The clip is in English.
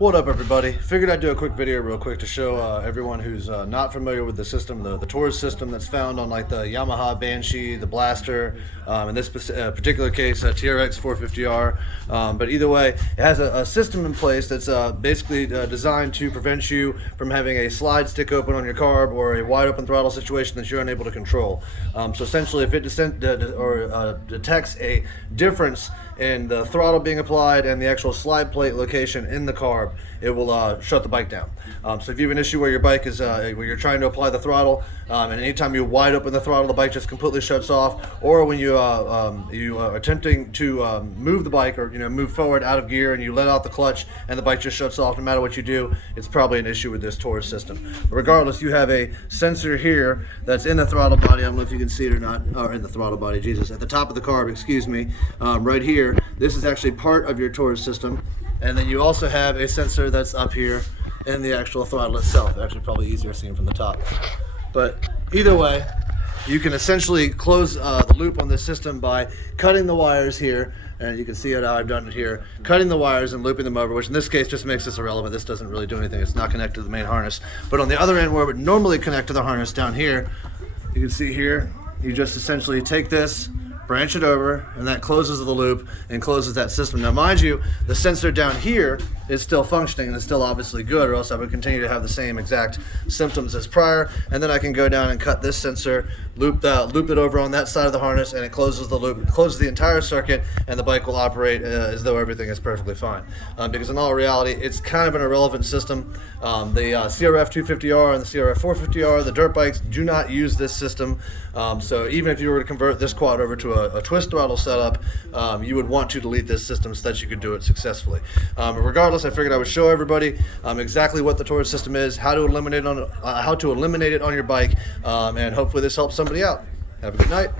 What up, everybody? Figured I'd do a quick video real quick to show everyone who's not familiar with the system, the TORS system that's found on like the Yamaha Banshee, the Blaster, in this particular case, TRX450ER. But either way, it has a system in place that's basically designed to prevent you from having a slide stick open on your carb or a wide open throttle situation that you're unable to control. So essentially, if it detects a difference in the throttle being applied and the actual slide plate location in the carb, it will shut the bike down. So if you have an issue where your bike is where you're trying to apply the throttle, and anytime you wide open the throttle, the bike just completely shuts off, or when you are attempting to move the bike or move forward out of gear and you let out the clutch and the bike just shuts off, no matter what you do, it's probably an issue with this TORS system. But regardless, you have a sensor here that's in the throttle body. I don't know if you can see it or not, or in the throttle body, Jesus, at the top of the carb, excuse me, right here. This is actually part of your TORS system. And then you also have a sensor that's up here in the actual throttle itself. Actually, probably easier seeing from the top. But either way, you can essentially close the loop on this system by cutting the wires here. And you can see it how I've done it here. Cutting the wires and looping them over, which in this case just makes this irrelevant. This doesn't really do anything. It's not connected to the main harness. But on the other end, where it would normally connect to the harness down here, you can see here, you just essentially take this, branch it over, and that closes the loop and closes that system. Now, mind you, the sensor down here is still functioning and it's still obviously good, or else I would continue to have the same exact symptoms as prior. And then I can go down and cut this sensor, loop it over on that side of the harness, and it closes the loop, closes the entire circuit, and the bike will operate as though everything is perfectly fine. Because in all reality, it's kind of an irrelevant system. The CRF250R and the CRF450R, the dirt bikes, do not use this system. So even if you were to convert this quad over to a twist throttle setup, you would want to delete this system so that you could do it successfully. Regardless, I figured I would show everybody exactly what the TORS system is, how to eliminate it on your bike, and hopefully this helps somebody out. Have a good night.